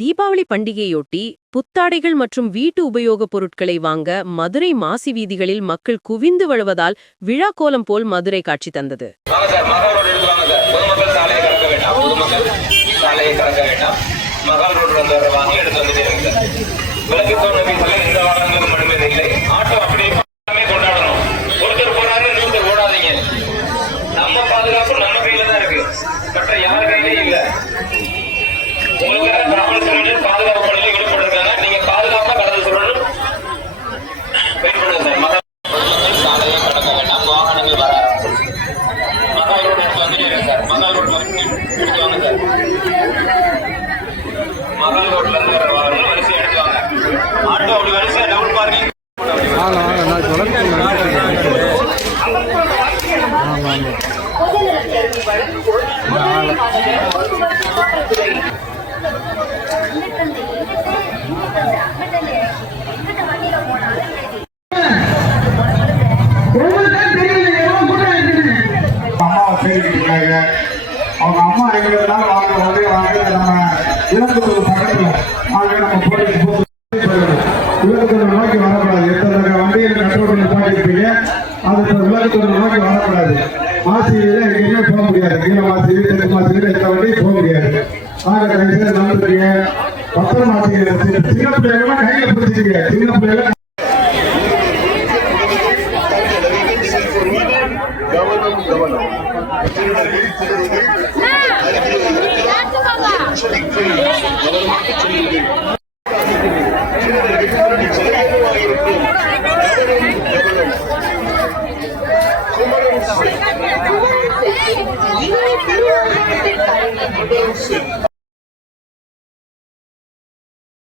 தீபாவளி பண்டிகையொட்டி புத்தாடைகள் மற்றும் வீட்டு உபயோகப் பொருட்களை வாங்க மதுரை மாசி வீதிகளில் மக்கள் குவிந்து வழுவதால் விழா கோலம் போல் மதுரை காட்சி தந்தது. நம்ம பாதுகாப்பு நம்ம கையில தான் இருக்கு, மற்ற யார் கையிலே இல்ல. உங்களுக்கு காவல் துறையினர் பாதுகாப்பு பணியில் ஈடுபட்டிருக்காங்க. நீங்க பாதுகாப்பா கடந்து சொல்லணும். வெயிட் பண்ணுங்க சார். சாலையை கடக்க வேண்டாம், வாகனங்கள் வர மகால் ரோடு எடுத்து வந்துட்டே சார். மகால் ரோடு எடுத்து வாங்க சார். மகால் ரோட்ல இருந்து வர வாகனம் வரிசையை எடுத்துவாங்க. ஆட்டோ அப்படி வரிசையா டவுன் பார்க்கிங் அவங்க அம்மா எங்களுக்கு வாங்க உடனே வாங்க நம்ம இலக்குத்தூர் பக்கத்துல வாங்க நம்ம போலீஸ் இலக்குத்தூர் நோக்கி வரக்கூடாது. எத்தனை வண்டியில் கட்டுரோடு நிப்பாட்டிருப்பீங்க, அது இலக்குத்தூர் நோக்கி வரக்கூடாது. மாசியில எங்கேயுமே போக முடியாது. கீழ மாசியில் தெற்கு மாசியில் எந்த வண்டியும் போக முடியாது. நாங்க கையில் நம்புறீங்க. பத்திரம் மாசியில் சின்ன பிள்ளைகள்லாம் கையில பிடிச்சிருக்கீங்க. சின்ன பிள்ளைகள் கவனம்